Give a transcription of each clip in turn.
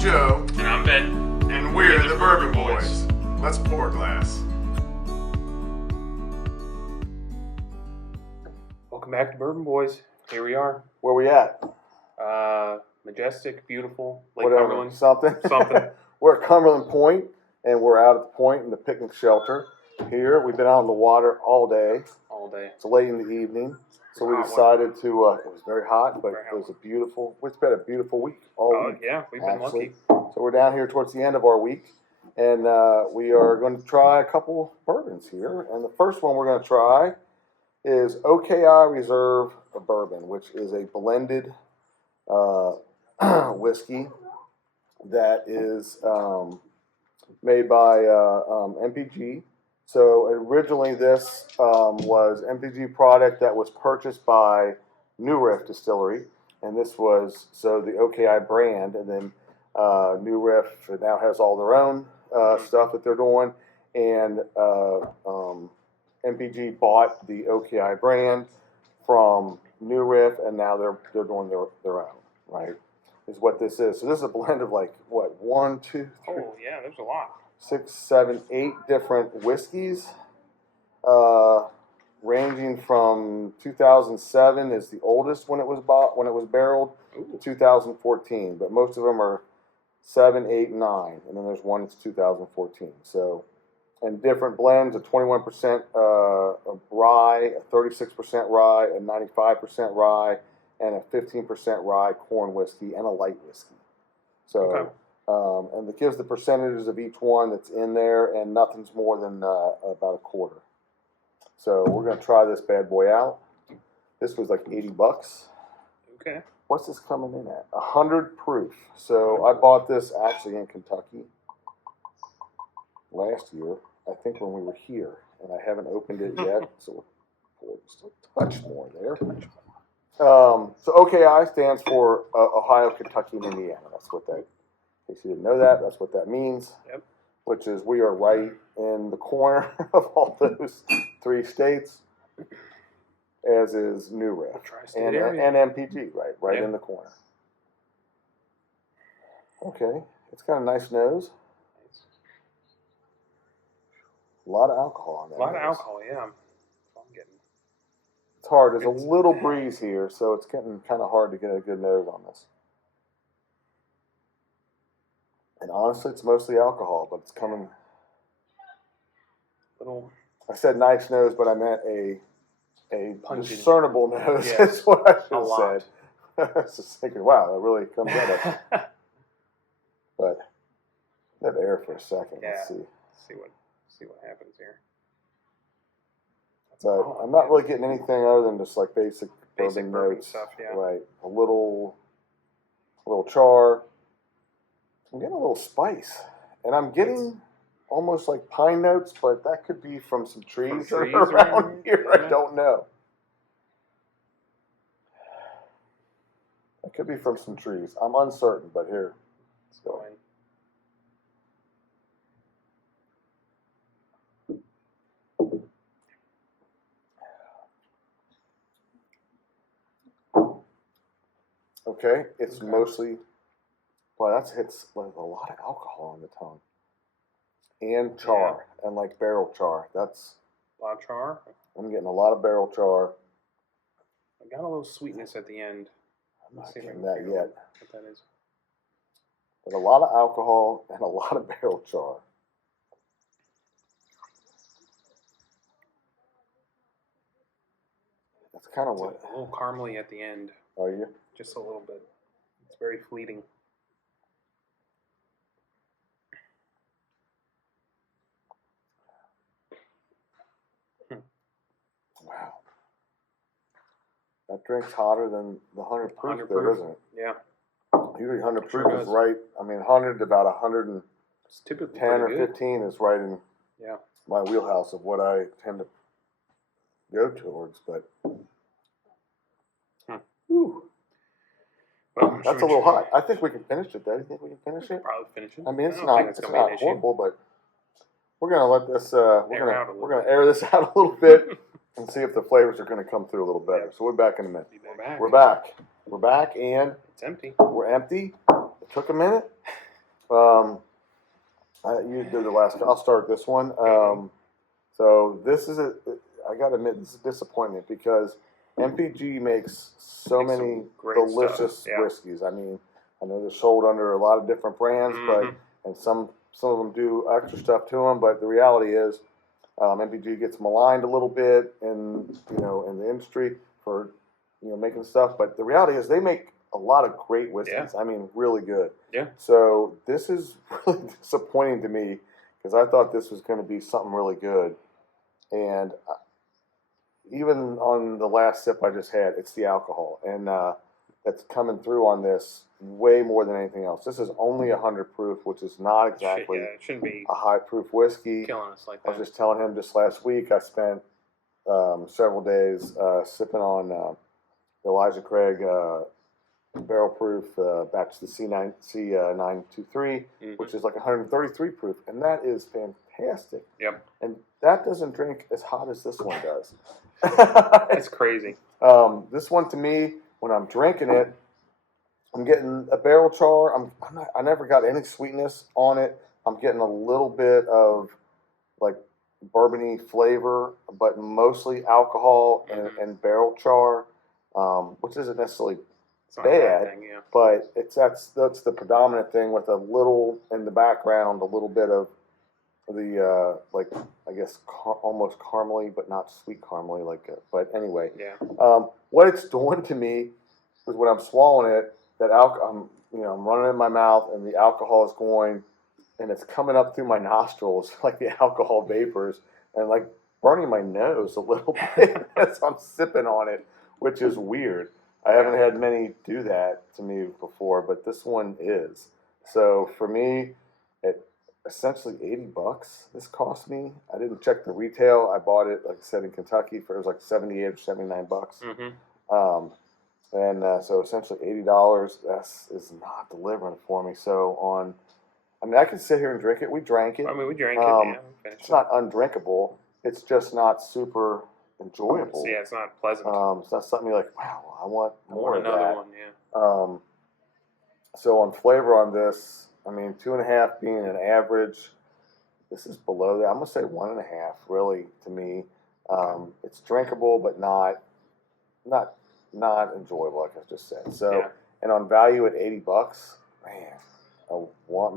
Joe. And I'm Ben. And we're the Bourbon Boys. Let's pour a glass. Welcome back to Bourbon Boys. Here we are. Where we at? Majestic, beautiful, Lake Whatever. Cumberland. Something. We're at Cumberland Point, and we're out at the point in the picnic shelter here. We've been out on the water all day. All day. It's late in the evening, so we Hot decided to. It was very hot, but Very it was a beautiful. It's been a beautiful week all week. Yeah, we've been lucky. So we're down here towards the end of our week, and we are going to try a couple bourbons here. And the first one we're going to try is OKI Reserve Bourbon, which is a blended whiskey that is made by MPG. So originally this was MPG product that was purchased by New Riff Distillery, and this was the OKI brand, and then New Riff now has all their own stuff that they're doing, and MPG bought the OKI brand from New Riff, and now they're doing their own, right? Is what this is. So this is a blend of like what 1, 2, 3, Oh, yeah, there's a lot. 6, 7, 8 different whiskeys, ranging from 2007 is the oldest when it was barreled, to 2014. But most of them are 7, 8, 9, and then there's one that's 2014. So, and different blends: a 21% rye, a 36% rye, a 95% rye, and a 15% rye corn whiskey, and a light whiskey. So. Okay. And it gives the percentages of each one that's in there, and nothing's more than about a quarter. So we're going to try this bad boy out. This was like $80. Okay. What's this coming in at? 100 proof. So I bought this actually in Kentucky last year, I think when we were here, and I haven't opened it yet, so we'll just a touch more there. So OKI stands for Ohio, Kentucky, and Indiana. That's what that. In case you didn't know that, that's what that means. Yep. Which is we are right in the corner of all those 3 states, as is New Riff and MPG, right Yep. in the corner. Okay, it's got a nice nose. A lot of alcohol on that. A lot nose. of alcohol, yeah. I'm getting. It's hard. There's a little breeze here, so it's getting kind of hard to get a good nose on this. And honestly, it's mostly alcohol, but it's coming. Little. I said nice nose, but I meant a Pungent. discernible nose. Yes. That's what I should A have lot. said. I was just thinking, wow, that really comes out of. But let air for a second. Yeah. Let's see. see what happens here. But I'm not really getting anything other than just like basic bourbon bourbon notes. stuff, yeah. Right. A little char. I'm getting a little spice, and I'm getting almost like pine notes, but that could be from some trees, trees around here. yeah. I don't know. It could be from some trees. I'm uncertain, but here, let's go. Okay, it's mostly. Well, that's hits with a lot of alcohol on the tongue, and char, and like barrel char. That's A lot of char. I'm getting a lot of barrel char. I got a little sweetness at the end. I'm not Let's see if I getting can that figure yet. out what that is. But a lot of alcohol and a lot of barrel char. That's kind of It's what. a little caramely at the end. Are you? Just a little bit. It's very fleeting. Wow. That drink's hotter than the 100 proof, 100 though, proof. doesn't it? Yeah. Usually 100 Sure proof is does. right. I mean, 100 to about 110 It's typically or pretty good. 15 is right in Yeah. my wheelhouse of what I tend to go towards. But whew, Well, I'm that's sure a little hot. I think we can finish it, though. You think we can finish we it? could probably finish it. I mean, it's don't not think it's gonna be an not issue. horrible, but we're gonna let this Air out a little we're gonna bit. air this out a little bit and see if the flavors are gonna come through a little better. Yeah. So we're back in a minute. We're back. We're back. We're back, and It's empty. we're empty. It took a minute. You do the last. I'll start this one. So this is I gotta admit, this is a disappointment because MPG makes so Makes some many great delicious stuff, yeah. whiskeys. I mean, I know they're sold under a lot of different brands, Mhm. and some of them do extra stuff to them. But the reality is, MPG gets maligned a little bit in the industry for making stuff. But the reality is they make a lot of great whiskeys. I mean, really good. Yeah. So this is really disappointing to me because I thought this was going to be something really good, and even on the last sip I just had, it's the alcohol, and that's coming through on this way more than anything else. This is only 100 proof, which is not exactly It shouldn't be a high proof whiskey. killing us like I was that. just telling him just last week I spent several days sipping on Elijah Craig barrel proof batch the C923, which is like 133 proof, and that is fantastic. Yep. And that doesn't drink as hot as this one does. It's crazy. This one to me, when I'm drinking it, I'm getting a barrel char. I never got any sweetness on it. I'm getting a little bit of like bourbony flavor, but mostly alcohol and barrel char, which isn't necessarily It's not a bad, thing, yeah. but that's the predominant thing, with a little in the background, a little bit of the like I guess almost caramely, but not sweet caramely but anyway, Yeah. what it's doing to me is when I'm swallowing it, that I'm running it in my mouth and the alcohol is going and it's coming up through my nostrils like the alcohol vapors and like burning my nose a little bit as I'm sipping on it, which is weird. I haven't had many do that to me before, but this one is. So for me, at essentially $80, this cost me. I didn't check the retail. I bought it, like I said, in Kentucky it was like $78 or $79. So essentially $80. Is not delivering for me. So I can sit here and drink it. We drank it. I mean, we drank it. Yeah, we finished it's not undrinkable. It's just not super enjoyable. Yeah, it's not pleasant. It's not something you're like, wow, I want more of another that. one, yeah. So on flavor on this, I mean, 2.5 being an average, this is below that. I'm gonna say 1.5, really, to me. It's drinkable, but not enjoyable, like I just said. So, Yeah. And on value at $80, man,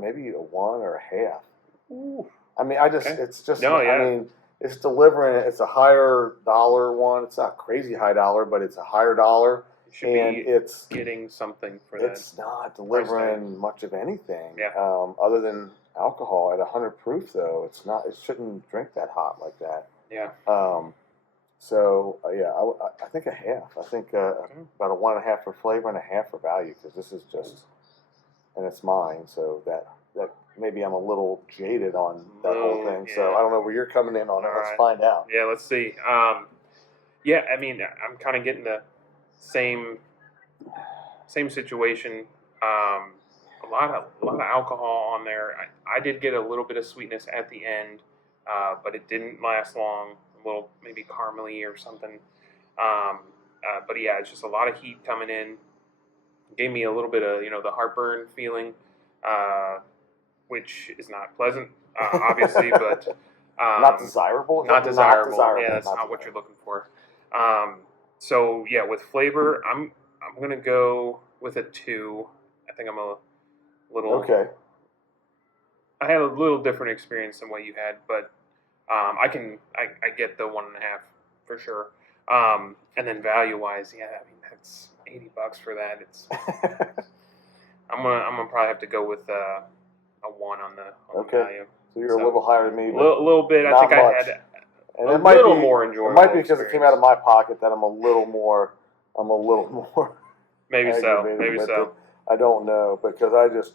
maybe a 1 or a half. Ooh. I mean, it's just, No, yeah. I mean, it's delivering. It's a higher dollar one. It's not crazy high dollar, but it's a higher dollar. You should be it's getting something for that. It's not delivering much of anything, Yeah. Other than alcohol at 100 proof. Though it's not. It shouldn't drink that hot like that. Yeah. I think a half. I think about a 1.5 for flavor and a half for value, because this is just, and it's mine. So that maybe I'm a little jaded on that whole thing. Yeah. So I don't know where you're coming in on it. Let's find out. Yeah, let's see. Yeah, I mean, I'm kind of getting the same situation. A lot of alcohol on there. I did get a little bit of sweetness at the end, but it didn't last long. A little maybe caramely or something. But yeah, it's just a lot of heat coming in. Gave me a little bit of the heartburn feeling, which is not pleasant, obviously, but not desirable. Not desirable. Yeah, that's not what you're looking for. So yeah, with flavor, I'm gonna go with a 2. I think I'm a little okay. I had a little different experience than what you had, but I get the 1.5 for sure. And then value wise, yeah, I mean that's $80 for that. It's I'm gonna probably have to go with a 1 on the value. So you're a little higher than me. A little bit. I think much. I had and a it might little be, more enjoyable. It might be because it came out of my pocket that I'm a little more. Maybe so. Maybe with so. it. I don't know, because I just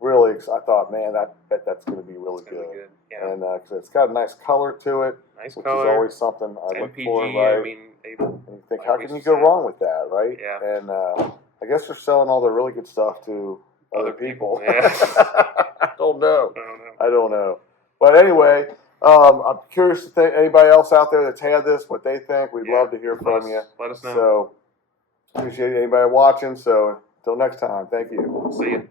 really I thought, man, I bet that's going to be really good. Yeah. And cause it's got a nice color to it, Nice which color. is always something I look MPG, for, right? I mean, and you think, like how we can you go said. wrong with that, right? Yeah. And I guess they're selling all the really good stuff to other people. Yeah. I don't know. I don't know. But anyway, I'm curious to think anybody else out there that's had this, what they think. We'd love to hear from you. Let us know. So appreciate anybody watching. So until next time, thank you. See you.